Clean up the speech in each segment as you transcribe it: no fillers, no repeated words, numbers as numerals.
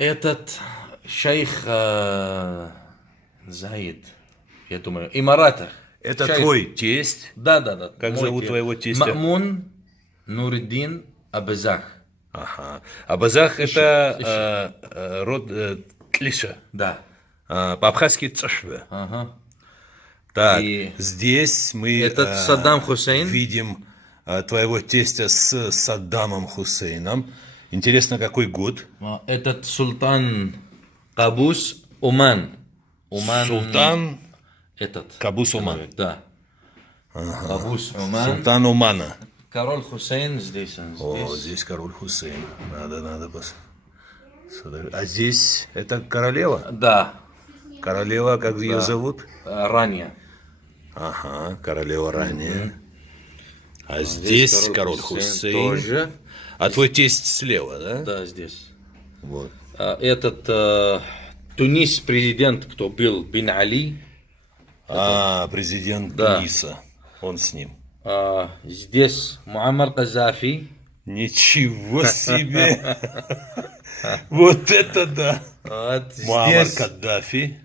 Этот шейх Заид, я думаю, Эмиратах. Это Шейх. твой тесть? Да. Как Мой зовут тесть. твоего тестя? Ма'мун Нуриддин Абазах. Ага. Абазах это род Тлиша. Да. По-абхазски Цашве. Ага. Так, И здесь мы этот Саддам Хусейн. видим твоего тестя с Саддамом Хусейном. Интересно, какой год? Этот султан Кабус Уман. Султан Этот. Кабус Уман. Да. Кабус Уман. Султан Умана. Король Хусейн здесь. О, здесь король Хусейн. Надо посмотреть. А здесь это королева? Да. Королева, как ее зовут? Ранее. Ага, королева ранее. А здесь король Хусейн. Тоже. А твой тесть слева, да? Да, здесь. Вот. Этот Тунис президент, кто был, Бин Али. Президент Да. Туниса. Он с ним. Здесь Муаммар Казафи. Ничего себе! Вот это да! Вот Муаммар здесь Каддафи.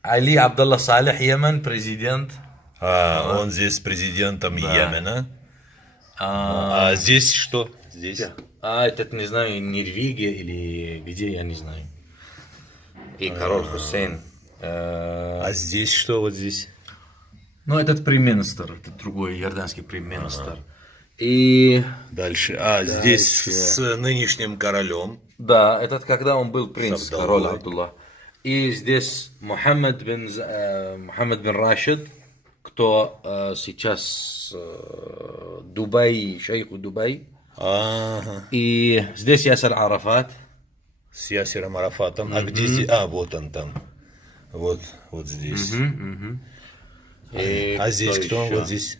Али Абдалла Салих, Йемен, президент. Он здесь президентом Йемена. А здесь что? Здесь? Этот, не знаю, Норвегия или где, я не знаю. И король Хусейн. А здесь что вот здесь? Ну, этот премьер-министр, это другой иорданский премьер-министр. И Дальше. Здесь с нынешним королем. да, этот когда он был принц, Абдалла. король Абдулла. И здесь Мухаммад бин Рашид, кто сейчас Дубай, шейх Дубай. Ага. И здесь Ясер Арафат. С Ясером Арафатом. А где здесь? Вот он там. Вот здесь. И А здесь кто? еще? Вот здесь.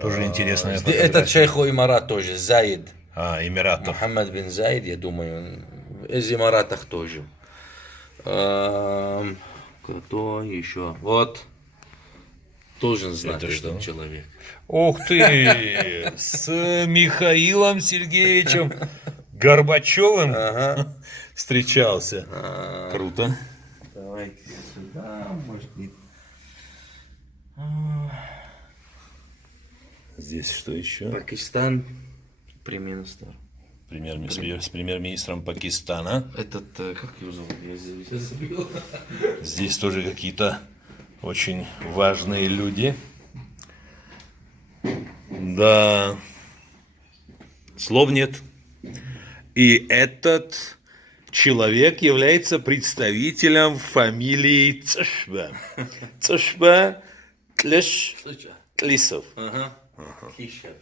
Тоже интересная Этот шейх Эмират тоже, Заид. Эмиратов. Мухаммад бин Заид, я думаю, из Эмиратах тоже. Кто еще? Вот. Должен знать Это этот что? человек. Ух ты! С Михаилом Сергеевичем Горбачевым встречался. Круто. Давайте сюда, может быть. Здесь что еще? Пакистан, премьер-министр. С премьер-министром Пакистана. Этот, как его зовут? Я сейчас забыл. Здесь тоже какие-то очень важные люди. Да. Слов нет. И этот человек является представителем фамилии Цашба. Цашба Тлиш Тлисов. Ага. Клишев.